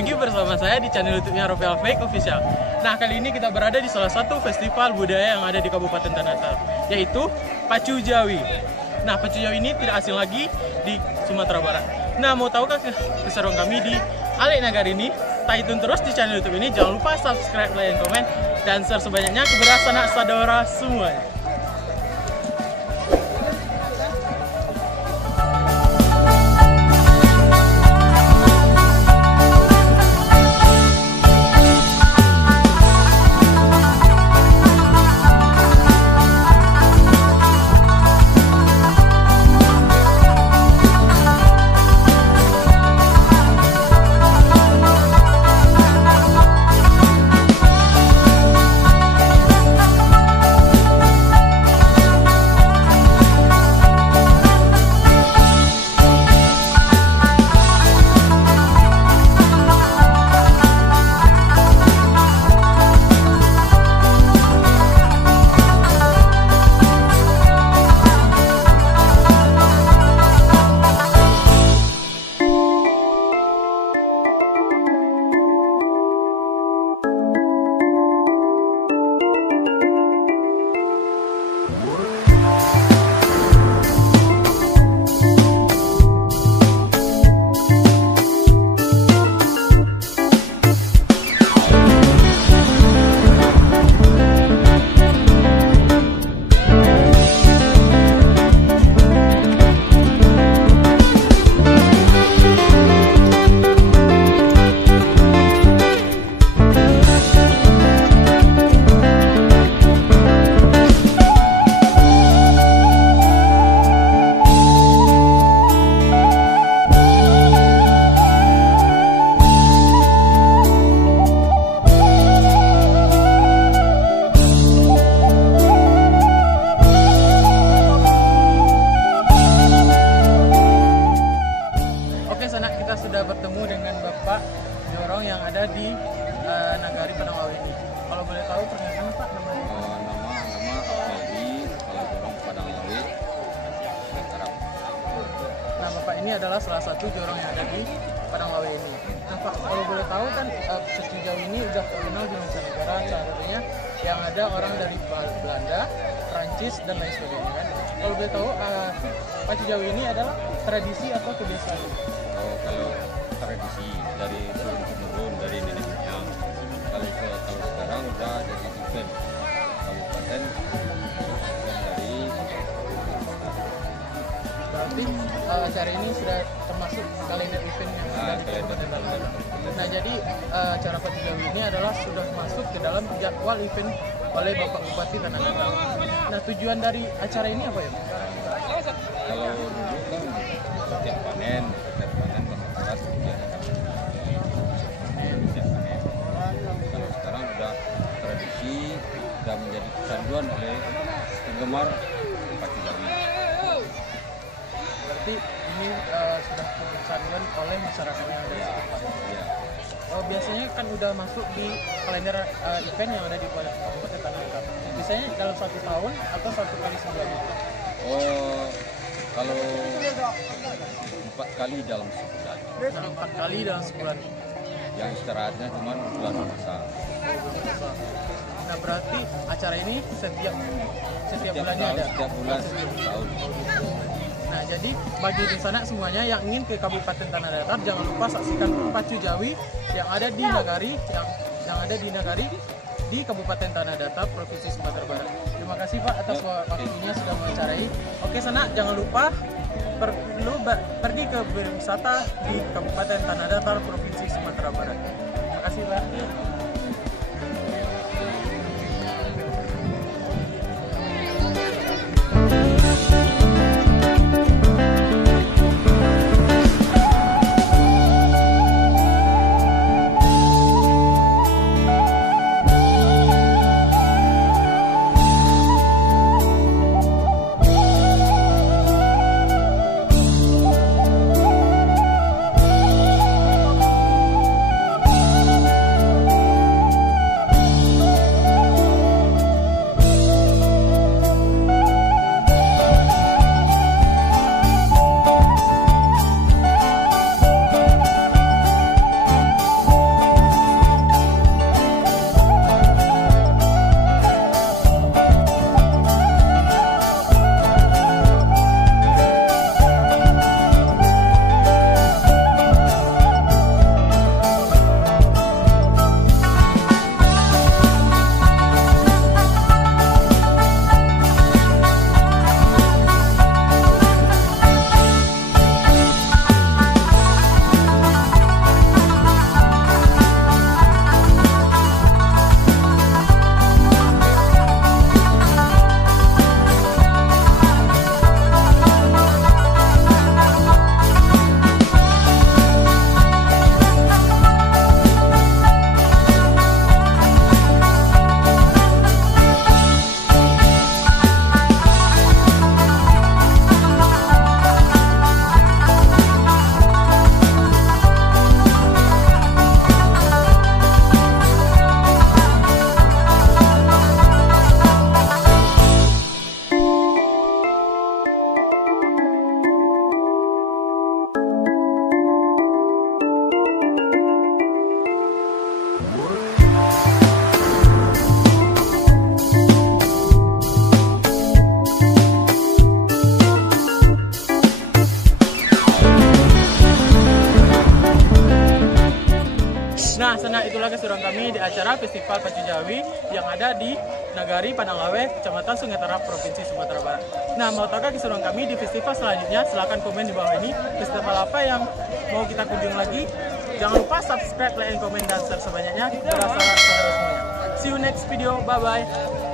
lagi bersama saya di channel YouTube-nya Rovial Fake Official. Nah, kali ini kita berada di salah satu festival budaya yang ada di Kabupaten Tanah Datar, yaitu Pacu Jawi. Nah, Pacu Jawi ini tidak asing lagi di Sumatera Barat. Nah, mau tahukah keseruan kami di Alek Nagari ini? Stay tune terus di channel YouTube ini. Jangan lupa subscribe, like, dan komen, dan share sebanyaknya kepada sanak saudara semuanya. Kita sudah bertemu dengan Bapak Jorong yang ada di Nagari Padanglawi ini. Kalau boleh tahu perkenalkan Pak namanya? Nama Fedi, Kepala Jorong Padanglawi. Nah, Bapak ini adalah salah satu jorong yang ada di Padanglawi ini. Nah, Pak, kalau boleh tahu kan Pacu Jawi ini udah terkenal di mancanegara, contohnya yang ada orang dari Belanda, Prancis, dan lain sebagainya kan. Kalau boleh tahu Pacu Jawi ini adalah tradisi atau kebiasaan? Kalau tradisi dari turun-temurun dari nenek moyang. Kalau sekarang udah jadi event kabupaten dari berarti acara ini sudah termasuk kalender event yang ada di Kabupaten Tanah Datar. Nah, jadi acara Pacu Jawi ini adalah sudah masuk ke dalam jadwal event oleh Bapak Bupati Tanah Datar. Nah, tujuan dari acara ini apa ya? Kalau dulu kan setiap panen masyarakat diadakan setiap panen. Kalau sekarang udah tradisi, sudah menjadi kecanduan oleh penggemar Pacu Jawi. Berarti ini sudah kecanduan oleh masyarakat yang ada di sekitar. Ya. Biasanya kan udah masuk di kalender event yang ada di Kabupaten Tanah Datar. Biasanya dalam 1 tahun atau 1 kali sebulan? Kalau 4 kali dalam sebulan. Dalam 4 kali dalam sebulan. Yang istirahatnya cuma bulan puasa. Nah, berarti acara ini setiap bulannya tahun, ada. Setiap bulan, setiap tahun. Nah, jadi bagi di sana semuanya yang ingin ke Kabupaten Tanah Datar, jangan lupa saksikan Pacu Jawi yang ada di Nagari, yang ada di Nagari di Kabupaten Tanah Datar, Provinsi Sumatera Barat. Terima kasih Pak atas waktunya sudah mewawancarai. Oke, Sanak, jangan lupa pergi ke berwisata di Kabupaten Tanah Datar, Provinsi Sumatera Barat. Terima kasih Pak. Festival Pacu Jawi yang ada di Nagari Pananglawe, Kecamatan Sungai Terap, Provinsi Sumatera Barat. Nah, mau tahu keseruan kami di festival selanjutnya? Silahkan komen di bawah ini. Festival apa yang mau kita kunjung lagi? Jangan lupa subscribe, like, komen, dan share sebanyaknya. Kita semuanya. See you next video. Bye-bye.